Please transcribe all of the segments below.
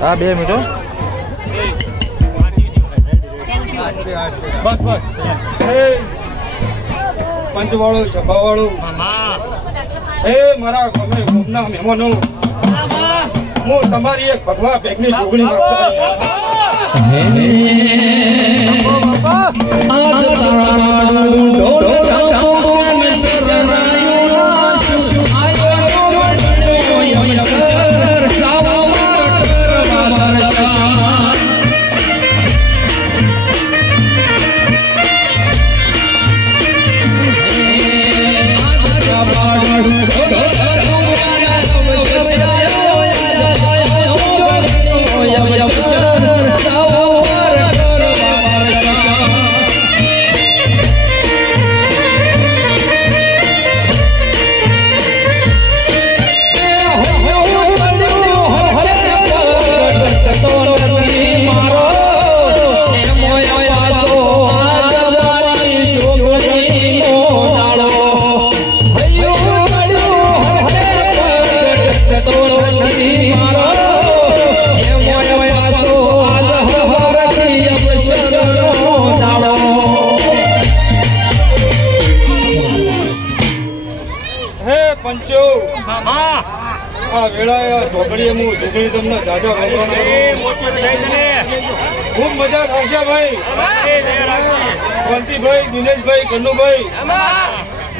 હા 2 મિનિટ બસ બસ પંચવાળો સભાવાળો હે મારા ગમે ગોમના મહેમાનો હું તમારી એક ભગવા પેગની જોગણી તમને દાદા ખૂબ મજા થશે ભાઈ કાંતિભાઈ દિનેશભાઈ કન્નુભાઈ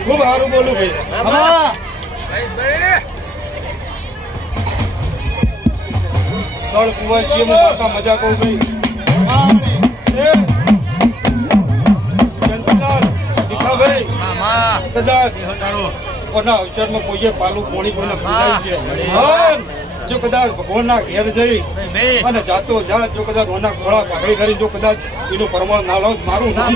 ખૂબ સારું બોલું ભાઈ સ્થળ કુવા છીએ હું માતા મજા કહું ભાઈ જંતુલાલ ભીખાભાઈ કદાચ કોના અવસરમાં કોઈએ પાલું પોણી કોઈને પૂજાય છે જો કદાચ ભગવાનના ઘેર જઈ અને જાતો જાત જો કદાચ ઓના ખોળા પાઘડી કરી જો કદાચ એનું પ્રમાણ ના લો મારું નામ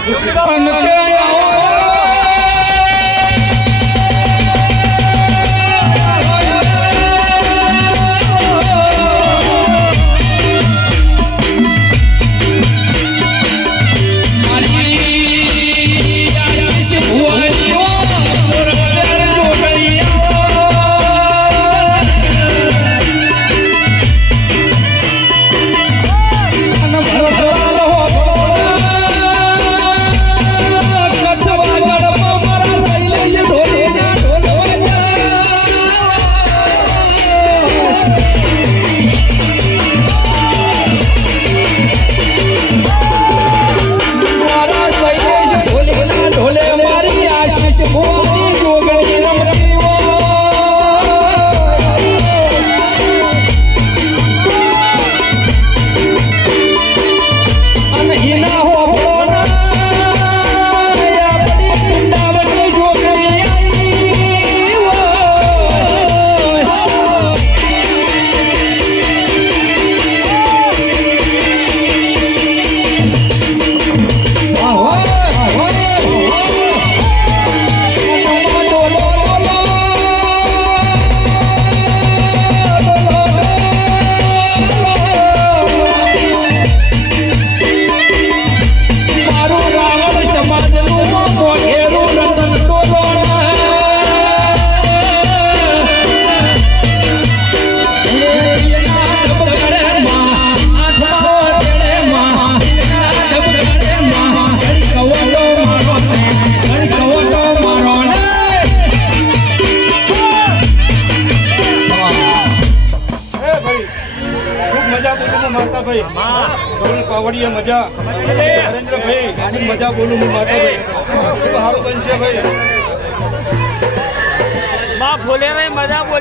માતાભાઈ પાવડિયા મજા નરેન્દ્રભાઈ ખૂબ મજા બોલું હું માતાભાઈ ખૂબ સારું બનશે ભાઈ માં ફોલે મજા બોલ